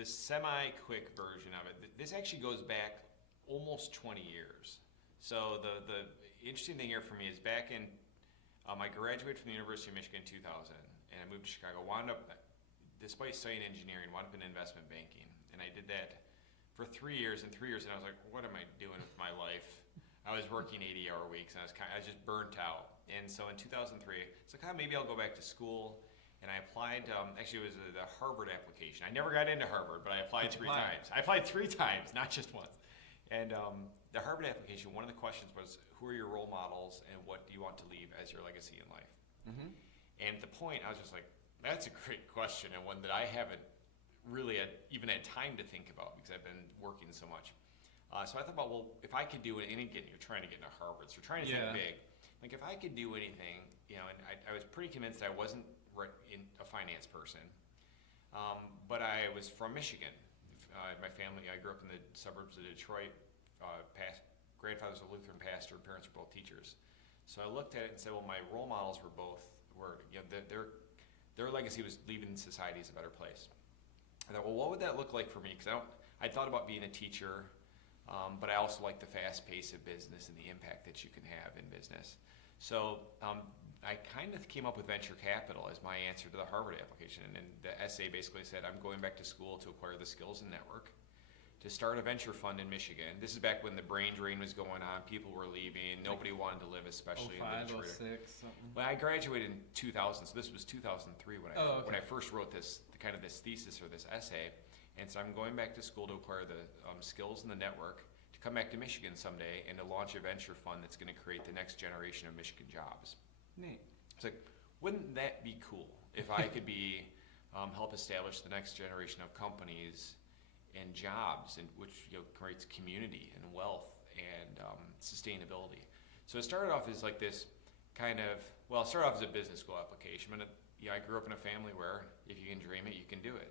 the semi-quick version of it. This actually goes back almost 20 years. So the interesting thing here for me is back in, I graduated from the University of Michigan in 2000, and I moved to Chicago. Wound up, despite studying engineering, wound up in investment banking, and I did that for 3 years. And I was like, what am I doing with my life? I was working 80-hour weeks, and I was just burnt out. And so in 2003, it's like, maybe I'll go back to school. And I applied, actually it was the Harvard application. I never got into Harvard, but I applied three times. I applied 3 times, not just once. And the Harvard application, one of the questions was, who are your role models and what do you want to leave as your legacy in life? Mm-hmm. And at the point, I was just like, that's a great question, and one that I haven't really even had time to think about because I've been working so much. So I thought about, well, if I could do it, and again, you're trying to get into Harvard, so you're trying to think big. Like if I could do anything, and I was pretty convinced I wasn't a finance person, but I was from Michigan. My family, I grew up in the suburbs of Detroit. Grandfather's a Lutheran pastor, parents were both teachers. So I looked at it and said, well, my role models their legacy was leaving society as a better place. I thought, well, what would that look like for me? Because I thought about being a teacher, but I also like the fast pace of business and the impact that you can have in business. So I kind of came up with venture capital as my answer to the Harvard application. And the essay basically said, I'm going back to school to acquire the skills and network, to start a venture fund in Michigan. This is back when the brain drain was going on. People were leaving. Nobody wanted to live, especially in Detroit. 05, 06, something. Well, I graduated in 2000, so this was 2003 when I first wrote this thesis or this essay. And so I'm going back to school to acquire the skills and the network, to come back to Michigan someday and to launch a venture fund that's going to create the next generation of Michigan jobs. Neat. It's like, wouldn't that be cool if I could be help establish the next generation of companies and jobs, and which creates community and wealth and sustainability. So it started off as like this kind of, well, it started off as a business school application, but I grew up in a family where if you can dream it, you can do it.